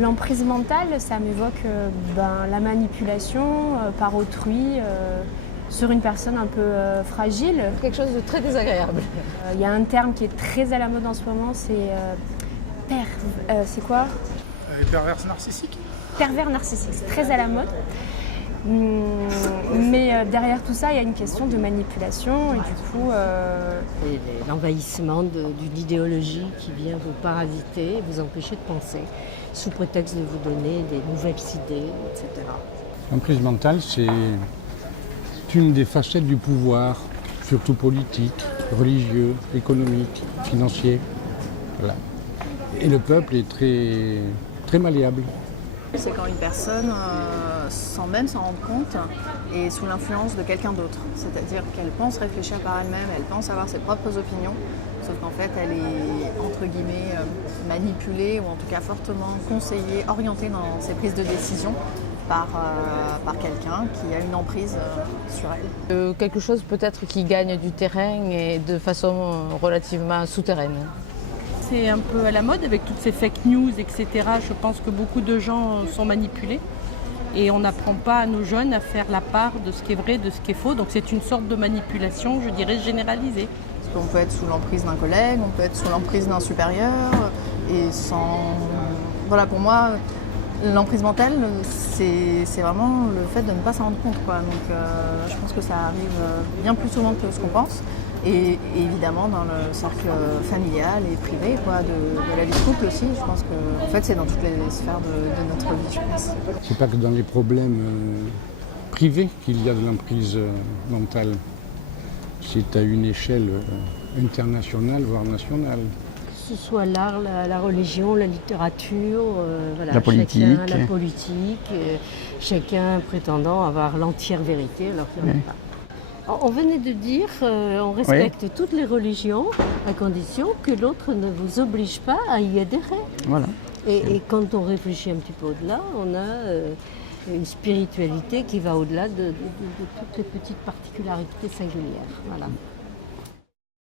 L'emprise mentale, ça m'évoque la manipulation par autrui sur une personne un peu fragile. Quelque chose de très désagréable. Il y a un terme qui est très à la mode en ce moment, c'est c'est quoi? Perverse narcissique. Pervers narcissique, c'est très à la mode. Mais derrière tout ça, il y a une question de manipulation et du coup... Et l'envahissement d'une idéologie qui vient vous parasiter, vous empêcher de penser, sous prétexte de vous donner des nouvelles idées, etc. L'emprise mentale, c'est une des facettes du pouvoir, surtout politique, religieux, économique, financier. Voilà. Et le peuple est très, très malléable. C'est quand une personne, sans même s'en rendre compte, est sous l'influence de quelqu'un d'autre. C'est-à-dire qu'elle pense réfléchir par elle-même, elle pense avoir ses propres opinions, sauf qu'en fait elle est, entre guillemets, manipulée ou en tout cas fortement conseillée, orientée dans ses prises de décision par quelqu'un qui a une emprise sur elle. Quelque chose peut-être qui gagne du terrain et de façon relativement souterraine. C'est un peu à la mode avec toutes ces fake news, etc. Je pense que beaucoup de gens sont manipulés et on n'apprend pas à nos jeunes à faire la part de ce qui est vrai, de ce qui est faux. Donc c'est une sorte de manipulation, je dirais, généralisée. On peut être sous l'emprise d'un collègue, on peut être sous l'emprise d'un supérieur et sans... Voilà, pour moi, l'emprise mentale, c'est vraiment le fait de ne pas s'en rendre compte, quoi. Donc je pense que ça arrive bien plus souvent que ce qu'on pense. Et évidemment dans le cercle familial et privé, quoi, de la vie de couple aussi. Je pense que en fait, c'est dans toutes les sphères de notre vie, je pense. C'est pas que dans les problèmes privés qu'il y a de l'emprise mentale. C'est à une échelle internationale, voire nationale. Que ce soit l'art, la religion, la littérature, voilà, la politique, chacun prétendant avoir l'entière vérité alors qu'il n'y en a pas. On venait de dire on respecte toutes les religions à condition que l'autre ne vous oblige pas à y adhérer. Voilà. Et quand on réfléchit un petit peu au-delà, on a une spiritualité qui va au-delà de toutes les petites particularités singulières. Voilà.